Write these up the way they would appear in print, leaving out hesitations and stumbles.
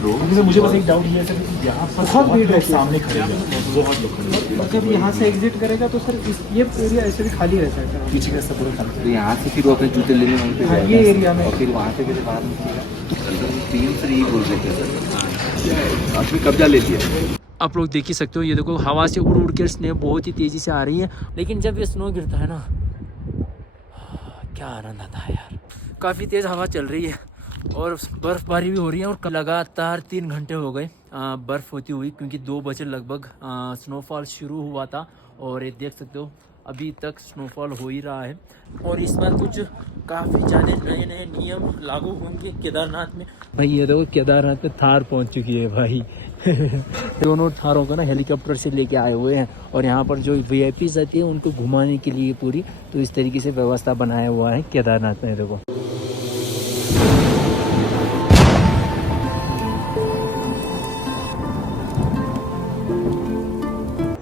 जैसे मुझे बस एक डाउट ये है सर कि यहाँ पर बहुत भीड़ लोग रहती है। सामने खड़े हैं, बहुत लोग खड़े हैं। जब यहाँ से एग्जिट करेगा तो सर ये एरिया ऐसे भी खाली रहता है पीछे का सब पूरा खाली तो यहाँ से फिर वो अपने जूते लेने वहीं पे हाँ, जाएगा। ये एरिया में। और फिर वहाँ से फिर बाहर निकलेगा। पीएम सर यही बोल रहे थे सर, आपने कब्जा ले लिया। आप लोग देख ही सकते हो, ये देखो हवा से उड़ उड़ के स्नो बहुत ही तेज़ी से आ रही है, लेकिन जब ये स्नो गिरता है ना क्या आनंद आता है यार। काफ़ी तेज़ हवा चल रही है और बर्फ़बारी भी हो रही है और लगातार 3 घंटे हो गए बर्फ़ होती हुई, क्योंकि 2 बजे लगभग स्नोफॉल शुरू हुआ था और ये देख सकते हो अभी तक स्नोफॉल हो ही रहा है। और इस बार कुछ काफ़ी ज़्यादा नए नए नियम लागू होंगे केदारनाथ में। भाई ये देखो केदारनाथ में थार पहुंच चुकी है भाई। दोनों थारों को ना हेलीकॉप्टर से लेके आए हुए हैं और यहाँ पर जो वीआईपीज़ आती है उनको घुमाने के लिए पूरी तो इस तरीके से व्यवस्था बनाया हुआ है केदारनाथ में। देखो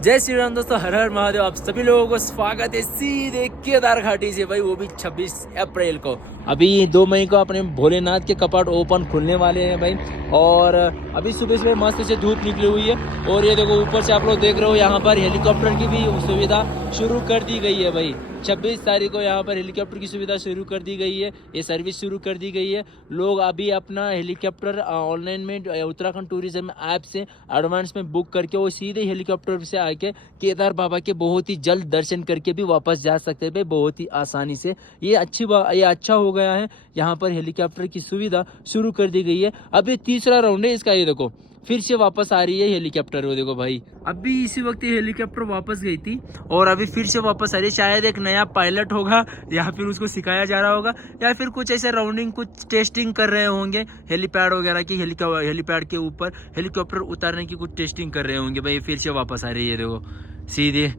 जय श्री राम दोस्तों, हर हर महादेव। आप सभी लोगों को स्वागत है सीधे केदार घाटी से भाई, वो भी 26 अप्रैल को। अभी 2 मई को अपने भोलेनाथ के कपाट ओपन खुलने वाले हैं भाई। और अभी सुबह सुबह मस्त से धूप निकली हुई है और ये देखो ऊपर से आप लोग देख रहे हो यहाँ पर हेलीकॉप्टर की भी सुविधा शुरू कर दी गई है भाई। 26 तारीख को यहाँ पर हेलीकॉप्टर की सुविधा शुरू कर दी गई है, ये सर्विस शुरू कर दी गई है। लोग अभी अपना हेलीकॉप्टर ऑनलाइन में उत्तराखंड टूरिज्म ऐप से एडवांस में बुक करके वो सीधे हेलीकॉप्टर से आके केदार बाबा के बहुत ही जल्द दर्शन करके भी वापस जा सकते हैं भाई, बहुत ही आसानी से। ये अच्छा हो गया है, यहाँ पर हेलीकॉप्टर की सुविधा शुरू कर दी गई है। अभी तीसरा राउंड है इसका, ये देखो फिर से वापस आ रही है हेलीकॉप्टर। वो देखो भाई अभी इसी वक्त ये हेलीकॉप्टर वापस गई थी और अभी फिर से वापस आ रही है। शायद एक नया पायलट होगा या फिर उसको सिखाया जा रहा होगा या फिर कुछ ऐसे राउंडिंग कुछ टेस्टिंग कर रहे होंगे हेलीपैड वगैरह की। हेलीपैड के ऊपर हेलीकॉप्टर उतारने की कुछ टेस्टिंग कर रहे होंगे भाई। फिर से वापस आ रही है, देखो सीधे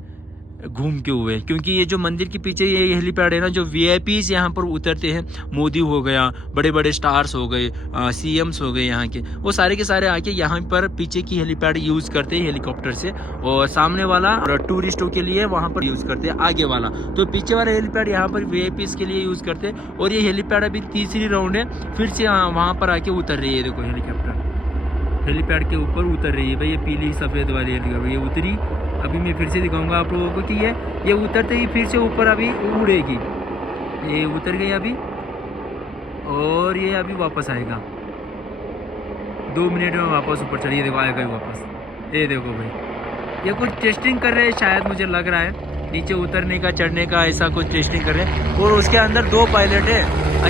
घूम के हुए, क्योंकि ये जो मंदिर के पीछे ये हेलीपैड है ना, जो वीआईपीज यहाँ पर उतरते हैं, मोदी हो गया, बड़े बड़े स्टार्स हो गए, सीएम्स हो गए यहाँ के, वो सारे के सारे आके यहाँ पर पीछे की हेलीपैड यूज़ करते हैं हेलीकॉप्टर से। और सामने वाला टूरिस्टों के लिए वहाँ पर यूज़ करते हैं आगे वाला, तो पीछे वाला हेलीपैड यहाँ पर वीआईपीज के लिए यूज़ करते हैं। और ये हेलीपैड अभी तीसरी राउंड है, फिर से वहाँ पर आके उतर रही है। देखो हेलीकॉप्टर हेलीपैड के ऊपर उतर रही है भाई, ये पीली सफ़ेद वाली हेलीकॉप्टर ये उतरी। अभी मैं फिर से दिखाऊंगा आप लोगों को कि ये उतरते ही फिर से ऊपर अभी उड़ेगी। ये उतर गई अभी और ये अभी वापस आएगा 2 मिनट में वापस ऊपर चलिए। देखो आएगा ही वापस। ये देखो भाई ये कुछ टेस्टिंग कर रहे हैं शायद, मुझे लग रहा है नीचे उतरने का चढ़ने का, ऐसा कुछ टेस्टिंग कर रहे हैं। और उसके अंदर 2 पायलट है,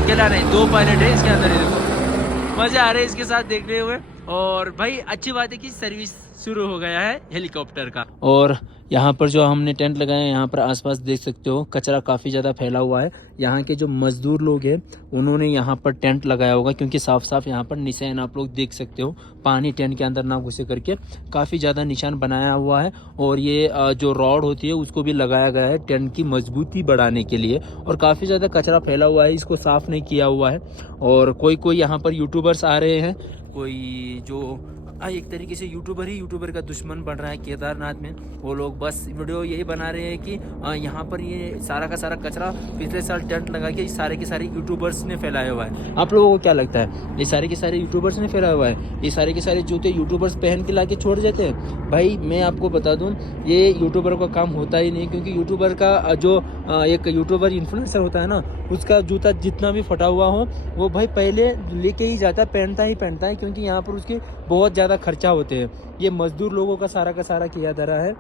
अकेला नहीं 2 पायलट है इसके अंदर। ये देखो मज़े आ रहे हैं इसके साथ देखते हुए। और भाई अच्छी बात है कि सर्विस शुरू हो गया है हेलीकॉप्टर का। और यहाँ पर जो हमने टेंट लगाए हैं, यहाँ पर आसपास देख सकते हो कचरा काफ़ी ज़्यादा फैला हुआ है। यहाँ के जो मज़दूर लोग हैं उन्होंने यहाँ पर टेंट लगाया होगा, क्योंकि साफ साफ यहाँ पर निशान आप लोग देख सकते हो, पानी टेंट के अंदर ना घुसे करके काफ़ी ज़्यादा निशान बनाया हुआ है। और ये जो रॉड होती है उसको भी लगाया गया है टेंट की मजबूती बढ़ाने के लिए। और काफ़ी ज़्यादा कचरा फैला हुआ है, इसको साफ़ नहीं किया हुआ है। और कोई यहाँ पर यूट्यूबर्स आ रहे हैं, कोई जो एक तरीके से यूट्यूबर का दुश्मन बन रहा है केदारनाथ में। वो लोग बस वीडियो यही बना रहे हैं कि यहाँ पर ये सारा का सारा कचरा पिछले साल टेंट लगा के सारे के सारे यूट्यूबर्स ने फैलाया हुआ है। आप लोगों को क्या लगता है, ये सारे के सारे यूट्यूबर्स ने फैलाया हुआ है? ये सारे के सारे जूते यूट्यूबर्स पहन के ला के छोड़ देते हैं? भाई मैं आपको बता दूँ, ये यूट्यूबर का काम होता ही नहीं, क्योंकि यूट्यूबर का जो एक यूट्यूबर इन्फ्लुएंसर होता है ना, उसका जूता जितना भी फटा हुआ हो वो भाई पहले लेके ही जाता है, पहनता है, क्योंकि यहाँ पर उसके बहुत ज़्यादा खर्चा होते हैं। ये मजदूर लोगों का सारा किया जा रहा है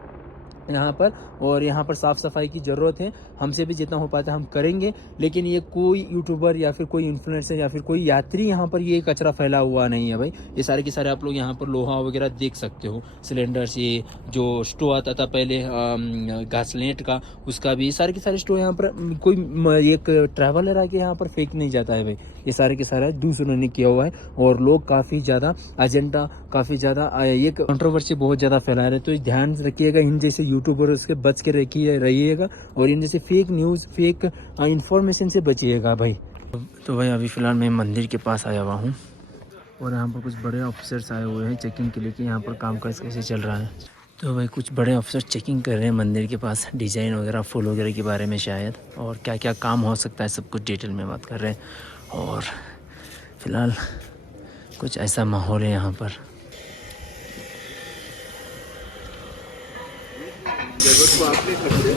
यहाँ पर। और यहाँ पर साफ़ सफाई की ज़रूरत है, हमसे भी जितना हो पाता है हम करेंगे। लेकिन ये कोई यूट्यूबर या फिर कोई इन्फ्लुएंसर या फिर कोई यात्री यहाँ पर ये कचरा फैला हुआ नहीं है भाई। ये सारे के सारे आप लोग यहाँ पर लोहा वगैरह देख सकते हो, सिलेंडर्स, ये जो स्टोव आता था पहले घासलेट का, उसका भी सारे के सारे स्टोव यहाँ पर कोई एक ट्रैवलर आके यहाँ पर फेंक नहीं जाता है भाई। ये सारे के सारे दूसरों ने किया हुआ है। और लोग काफ़ी ज़्यादा एजेंडा, काफ़ी ज़्यादा ये कंट्रोवर्सी बहुत ज़्यादा फैला रहे हैं। तो ध्यान रखिएगा, इन जैसे यूट्यूबर उसके बच के रहिएगा और इन जैसे फेक न्यूज़, फेक इंफॉर्मेशन से बचिएगा भाई। तो भाई अभी फ़िलहाल मैं मंदिर के पास आया हुआ हूँ और यहाँ पर कुछ बड़े ऑफिसर्स आए हुए हैं चेकिंग के लिए कि यहाँ पर कामकाज कैसे चल रहा है। तो भाई कुछ बड़े अफसर चेकिंग कर रहे हैं मंदिर के पास, डिज़ाइन वगैरह, फूल वगैरह के बारे में शायद, और क्या क्या काम हो सकता है सब कुछ डिटेल में बात कर रहे हैं। और फिलहाल कुछ ऐसा माहौल है यहाँ पर। जरूरत को आपने खर्चे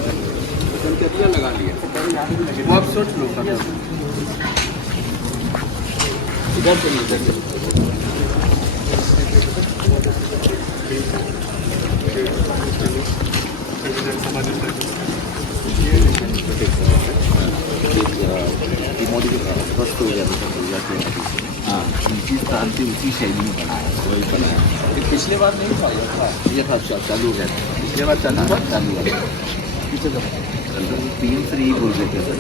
कितना लगा लिया वो आप सोच लो इधर से उसी शैली में बनाया वही बनाया। पिछले बार नहीं था ये था चालू हो गया पिछले बार चालू हुआ पीछे पीएम सर यही बोल रहे थे सर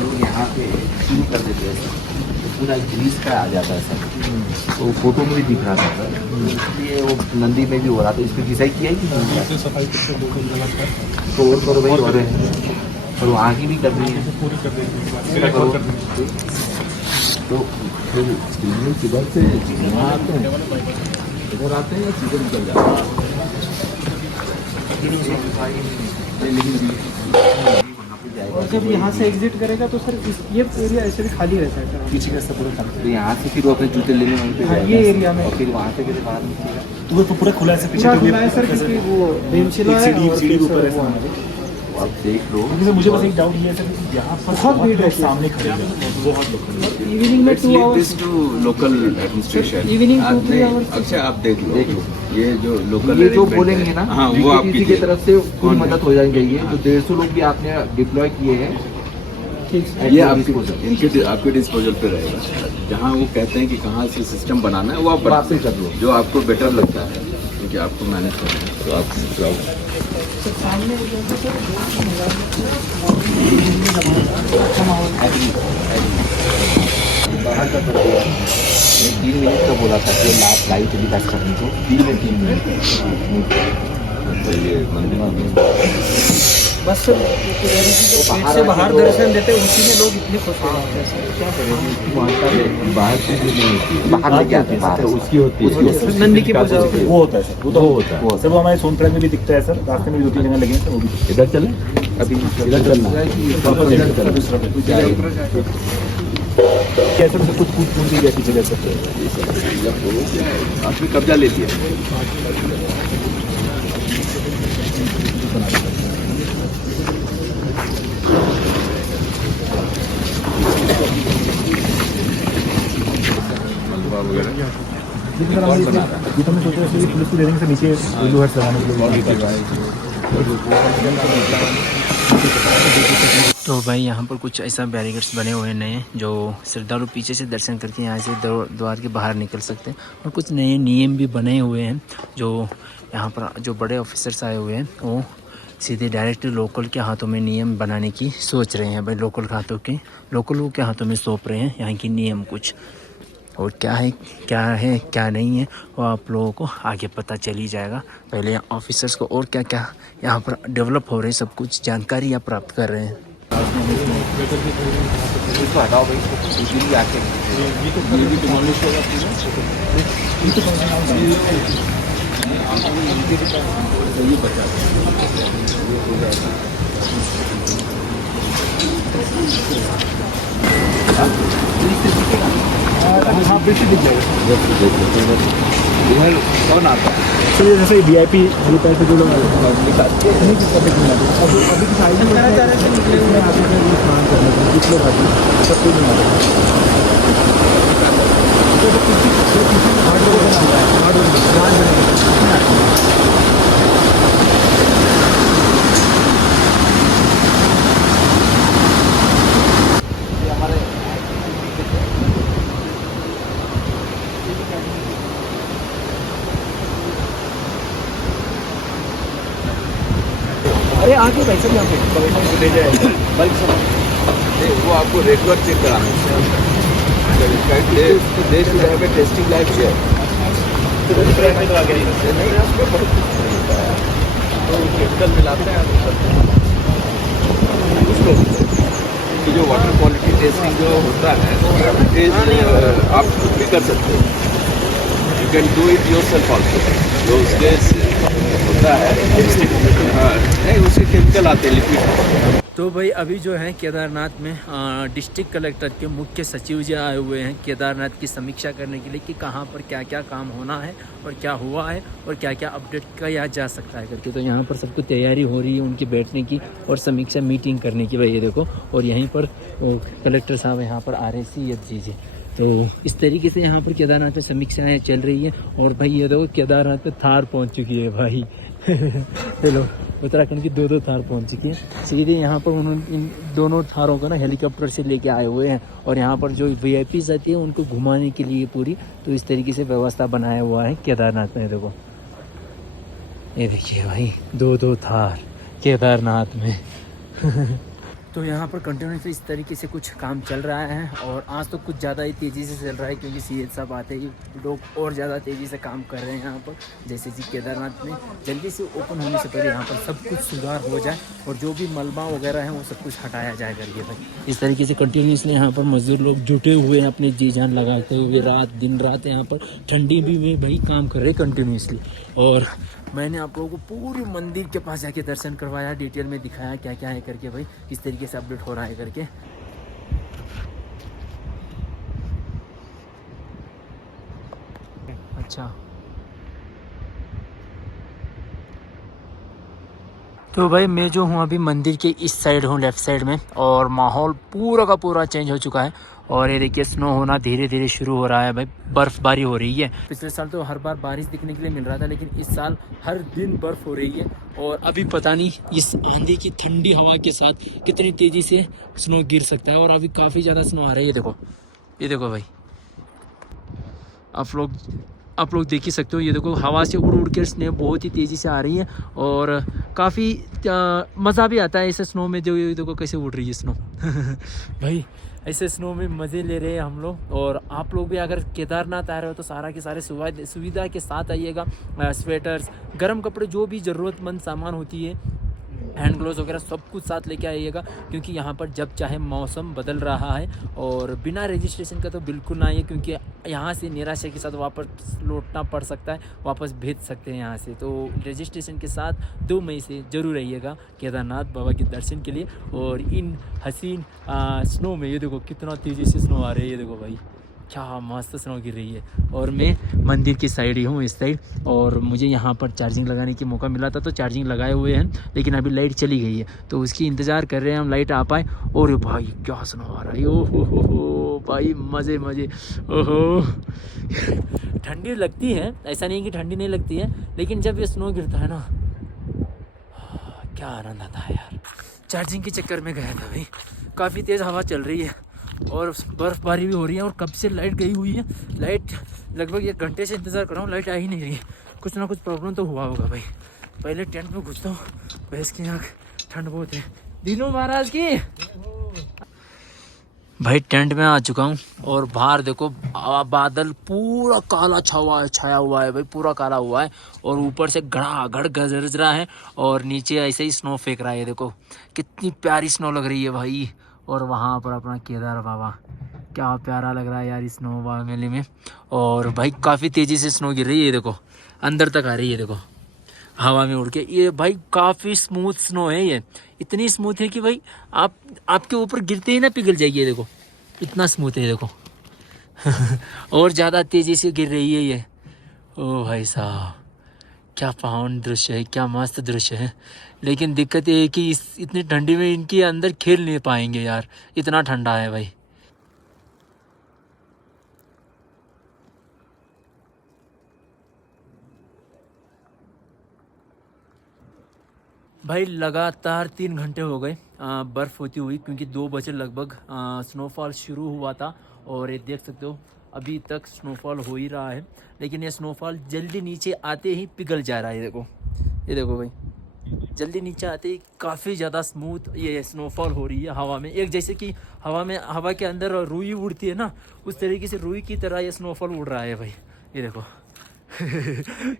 लोग यहाँ पे शुरू कर देते हैं सर पूरा ग्रीस का आ जाता है सर तो फोटो में भी दिख रहा था सर इसलिए वो नंदी में भी हो रहा था इस पर डिसाइड किया ही कि सफाई तो और करो भाई और और वो आगे भी कर रही है पूरी कर देंगे तो किधर से यहाँ आते हैं इधर आते हैं या सीधे निकल जाते हैं और जब यहाँ से एग्जिट करेगा तो सर ये एरिया ऐसे भी खाली रहता है सर। पीछे का सब पूरा खाली। तो यहाँ से फिर वो अपने जूते लेने वहीं पे जाएगा। ये एरिया में और फिर वहाँ से फिर बाहर निकलेगा तो वो तो पूरा खुला है सर पीछे पूरा तो खुला है सर क्योंकि वो बेंचिला है और सीढ़ी फिर ऊपर है वो सर। हमारे। तो आप देख लो क्योंकि सर मुझे बस एक डाउट ये है सर कि यहाँ पर बहुत भीड़ लोग रहती है। सामने खड़े हैं बहुत लोग खड़े हैं। इवनिंग में 2 hours local administration evening 2-3 hours अच्छा आप देख लो ये जो लोकल ये जो बोलेंगे ना हाँ वो आप किसी की तरफ से पूरी मदद हो जाएगी। ये जो 150 लोग भी आपने डिप्लॉय किए हैं ये आपके आपके डिस्पोजल पे रहेगा। जहाँ वो कहते हैं कि कहाँ से सिस्टम बनाना है वो आप आपसे कर लो जो आपको बेटर लगता है क्योंकि आपको मैनेज करना है तो आप सामने बाहर का कर दिया 3 मिनट का बोला था कि लाइट भी तक करने को 3 मिनट ये मंदिर बस सर गेट से बाहर दर्शन देते उसी में लोग इतने खुश हो जाते हैं सर। क्या करें बाहर से भी नहीं होती बाहर लेके आते हैं उसकी होती है नंदी की पूजा होती है। वो होता है सर वो तो होता है सर वो हमारे सोनप्राग में भी दिखता है सर रास्ते में भी 2-3 जगह लगे हैं वो भी इधर चले अभी इधर चलना कैसे कुछ कुछ पूछ दी जाती जगह सर आपने कब्जा ले लिया ये तो मैं सोच रहा हूँ पुलिस को दे देंगे सर नीचे उल्लू हट लगाने के लिए। तो भाई यहाँ पर कुछ ऐसा बैरिकेड्स बने हुए हैं नए जो श्रद्धालु पीछे से दर्शन करके यहाँ से द्वार के बाहर निकल सकते हैं। और कुछ नए नियम भी बने हुए हैं जो यहाँ पर जो बड़े ऑफिसर्स आए हुए हैं वो सीधे डायरेक्ट लोकल के हाथों में नियम बनाने की सोच रहे हैं। भाई लोकल लोगों के हाथों में सौंप रहे हैं यहाँ की नियम कुछ। और क्या है क्या नहीं है वो आप लोगों को आगे पता चल ही जाएगा। पहले ऑफिसर्स को और क्या क्या यहाँ पर डेवलप हो रहे हैं सब कुछ जानकारी आप प्राप्त कर रहे हैं। इसको हटाओ भाई इजीली आके हाँ बिल्कुल दिख जाएगा इधर कौन आता है सर ये जैसे VIP ये पैसे जो लोग नहीं कुछ अभी कुछ आइडिया निकले हुए हैं आगे स्नान करने के कुछ लोग आते हैं सब कुछ नहीं आता अरे आगे भाई सब यहाँ पे ले जाए बल्क वो आपको रेगुलर चेक कराना है टेस्टिंग लाइफ है केमिकल मिलाते हैं उसको कि जो वाटर क्वालिटी टेस्टिंग जो होता है आप खुद भी कर सकते हो you can do it your self also जो उसके होता है नहीं उसके केमिकल आते हैं लिक्विड तो भाई अभी जो है केदारनाथ में डिस्ट्रिक्ट कलेक्टर के मुख्य सचिव जी आए हुए हैं केदारनाथ की समीक्षा करने के लिए कि कहाँ पर क्या क्या काम होना है और क्या हुआ है और क्या क्या अपडेट किया जा सकता है करके। तो यहाँ पर सबको तैयारी हो रही है उनकी बैठने की और समीक्षा मीटिंग करने की। भाई ये देखो, और यहीं पर कलेक्टर साहब यहाँ पर आ रहे जी। तो इस तरीके से यहाँ पर केदारनाथ में समीक्षाएँ चल रही है। और भाई ये देखो केदारनाथ में थार पहुँच चुकी है भाई। चलो, उत्तराखंड की 2 थार पहुंच चुकी है। सीधे यहाँ पर उन्होंने इन दोनों थारों को ना हेलीकॉप्टर से लेके आए हुए हैं और यहाँ पर जो VIPs आती है उनको घुमाने के लिए पूरी, तो इस तरीके से व्यवस्था बनाया हुआ है केदारनाथ में। देखो ये देखिए भाई, 2 थार केदारनाथ में। तो यहाँ पर कंटिन्यूसली इस तरीके से कुछ काम चल रहा है और आज तो कुछ ज़्यादा ही तेज़ी से चल रहा है क्योंकि CH साहब आते ही लोग और ज़्यादा तेज़ी से काम कर रहे हैं यहाँ पर। जैसे कि केदारनाथ में जल्दी से ओपन होने से पहले यहाँ पर सब कुछ सुधार हो जाए और जो भी मलबा वगैरह है वो सब कुछ हटाया जाए करके भाई। इस तरीके से कंटिन्यूसली यहाँ पर मजदूर लोग जुटे हुए हैं अपनी जी जान लगाते हुए, दिन रात यहाँ पर ठंडी भी भाई काम कर रहे हैं कंटिन्यूसली। और मैंने आप लोगों को पूरी मंदिर के पास जाके दर्शन करवाया, डिटेल में दिखाया क्या क्या है करके भाई, किस तरीके से अपडेट हो रहा है करके। अच्छा, तो भाई मैं जो हूँ अभी मंदिर के इस साइड हूँ, लेफ़्ट साइड में, और माहौल पूरा का पूरा चेंज हो चुका है। और ये देखिए स्नो होना धीरे धीरे शुरू हो रहा है भाई, बर्फ़बारी हो रही है। पिछले साल तो हर बार बारिश दिखने के लिए मिल रहा था, लेकिन इस साल हर दिन बर्फ़ हो रही है। और अभी पता नहीं इस आंधी की ठंडी हवा के साथ कितनी तेज़ी से स्नो गिर सकता है। और अभी काफ़ी ज़्यादा स्नो आ रही है। ये देखो भाई, आप लोग देख ही सकते हो। ये देखो हवा से उड़ के स्नो बहुत ही तेज़ी से आ रही है और काफ़ी मज़ा भी आता है ऐसे स्नो में। जो ये देखो कैसे उड़ रही है स्नो। भाई ऐसे स्नो में मज़े ले रहे हैं हम लोग। और आप लोग भी अगर केदारनाथ आ रहे हो तो सारा के सारे सुविधा के साथ आइएगा। स्वेटर्स, गर्म कपड़े, जो भी ज़रूरतमंद सामान होती है, हैंड ग्लोव्स वगैरह सब कुछ साथ लेके आइएगा क्योंकि यहाँ पर जब चाहे मौसम बदल रहा है। और बिना रजिस्ट्रेशन का तो बिल्कुल ना आइए क्योंकि यहाँ से निराशा के साथ वापस लौटना पड़ सकता है, वापस भेज सकते हैं यहाँ से। तो रजिस्ट्रेशन के साथ 2 मई से ज़रूर आइएगा केदारनाथ बाबा के दर्शन के लिए। और इन हसीन स्नो में ये देखो कितना तेज़ी से स्नो आ रही है। ये देखो भाई क्या मस्त स्नो गिर रही है। और मैं मंदिर की साइड ही हूँ, इस साइड। और मुझे यहाँ पर चार्जिंग लगाने की मौका मिला था तो चार्जिंग लगाए हुए हैं, लेकिन अभी लाइट चली गई है तो उसकी इंतज़ार कर रहे हैं हम, लाइट आ पाए। और भाई क्या स्नो आ रहा है, ओहो भाई, मज़े। ओहो ठंडी लगती है, ऐसा नहीं कि ठंडी नहीं लगती है, लेकिन जब ये स्नो गिरता है ना, क्या आनंद आता है यार। चार्जिंग के चक्कर में गया था भाई, काफ़ी तेज़ हवा चल रही है और बर्फ़बारी भी हो रही है। और कब से लाइट गई हुई है, लाइट लगभग 1 घंटे से इंतज़ार कर रहा हूँ, लाइट आ ही नहीं रही है। कुछ ना कुछ प्रॉब्लम तो हुआ होगा भाई। पहले टेंट में घुसता हूँ, भैंस की आँख, ठंड बहुत है। दिनों महाराज की भाई टेंट में आ चुका हूँ और बाहर देखो बादल पूरा काला छाया हुआ है भाई, पूरा काला हुआ है। और ऊपर से गड़ागड़ गरज रहा है और नीचे ऐसे ही स्नो फेंक रहा है। देखो कितनी प्यारी स्नो लग रही है भाई। और वहाँ पर अपना केदार बाबा, क्या प्यारा लग रहा है यार स्नो वैली में। और भाई काफ़ी तेज़ी से स्नो गिर रही है, देखो अंदर तक आ रही है, देखो हवा में उड़ के। ये भाई काफ़ी स्मूथ स्नो है, ये इतनी स्मूथ है कि भाई आपके ऊपर गिरते ही ना पिघल जाएगी। देखो इतना स्मूथ है, देखो। और ज़्यादा तेज़ी से गिर रही है ये। ओ भाई साहब क्या पावन दृश्य है, क्या मस्त दृश्य है। लेकिन दिक्कत ये है कि इतनी ठंडी में इनके अंदर खेल नहीं पाएंगे यार, इतना ठंडा है भाई। भाई लगातार 3 घंटे हो गए बर्फ़ होती हुई, क्योंकि 2 बजे लगभग स्नोफॉल शुरू हुआ था। और ये देख सकते हो अभी तक स्नोफॉल हो ही रहा है, लेकिन ये स्नोफॉल जल्दी नीचे आते ही पिघल जा रहा है। ये देखो भाई, जल्दी नीचे आते ही काफ़ी ज़्यादा स्मूथ ये स्नोफॉल हो रही है हवा में। एक जैसे कि हवा के अंदर रुई उड़ती है ना, उस तरीके से रुई की तरह ये स्नोफॉल उड़ रहा है भाई। ये देखो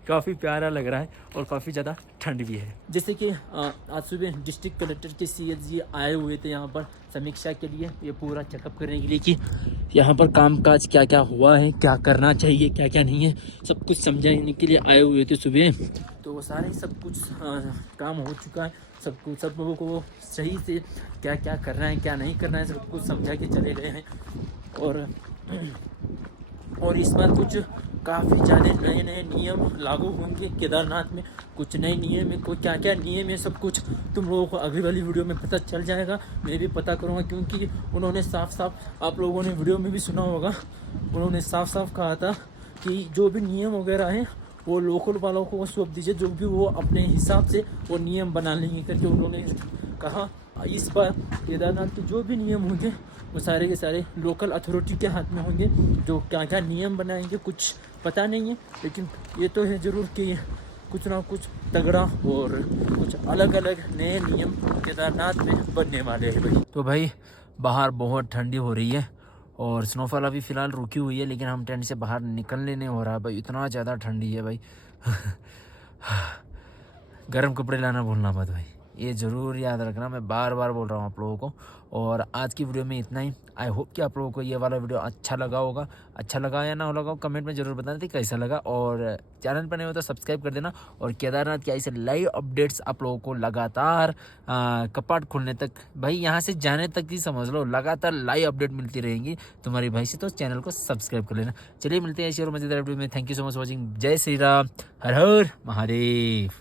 काफ़ी प्यारा लग रहा है और काफ़ी ज़्यादा ठंड भी है। जैसे कि आज सुबह डिस्ट्रिक्ट कलेक्टर के CS जी आए हुए थे यहाँ पर समीक्षा के लिए, ये पूरा चेकअप करने के लिए कि यहाँ पर कामकाज क्या क्या हुआ है, क्या करना चाहिए, क्या क्या नहीं है, सब कुछ समझाने के लिए आए हुए थे सुबह। तो वो सारे सब कुछ काम हो चुका है, सब लोगों को वो सही से क्या क्या करना है क्या नहीं करना है सब कुछ समझा के चले गए हैं। और इस बार कुछ काफ़ी ज़्यादा नए नियम लागू होंगे केदारनाथ में। कुछ नए नियम है, कोई क्या क्या नियम है सब कुछ तुम लोगों को अगली वाली वीडियो में पता चल जाएगा। मैं भी पता करूँगा क्योंकि उन्होंने साफ साफ, आप लोगों ने वीडियो में भी सुना होगा, उन्होंने साफ साफ कहा था कि जो भी नियम वगैरह हैं वो लोकल वालों को सौंप दीजिए, जो भी वो अपने हिसाब से वो नियम बना लेंगे करके उन्होंने कहा। इस बार केदारनाथ के जो भी नियम होंगे वो सारे के सारे लोकल अथॉरिटी के हाथ में होंगे, जो क्या क्या नियम बनाएंगे कुछ पता नहीं है, लेकिन ये तो है ज़रूर कि कुछ ना कुछ तगड़ा और कुछ अलग अलग नए नियम केदारनाथ में बनने वाले हैं भाई। तो भाई बाहर बहुत ठंडी हो रही है और स्नोफॉल अभी फ़िलहाल रुकी हुई है, लेकिन हम टेंट से बाहर निकलने नहीं हो रहा भाई, इतना ज़्यादा ठंडी है भाई। गर्म कपड़े लाना भूलना मत भाई, ये ज़रूर याद रखना, मैं बार बार बोल रहा हूँ आप लोगों को। और आज की वीडियो में इतना ही। आई होप कि आप लोगों को ये वाला वीडियो अच्छा लगा होगा। अच्छा लगा या ना लगा कमेंट में ज़रूर बताना थी कैसा लगा, और चैनल पर नहीं हो तो सब्सक्राइब कर देना। और केदारनाथ के ऐसे लाइव अपडेट्स आप लोगों को लगातार कपाट खुलने तक, भाई यहाँ से जाने तक ही समझ लो, लगातार लाइव अपडेट मिलती रहेंगी तुम्हारी भाई से, तो चैनल को सब्सक्राइब कर लेना। चलिए मिलते हैं ऐसी और मज़ेदार वीडियो में। Thank you so much watching. जय श्री राम, हर हर महादेव।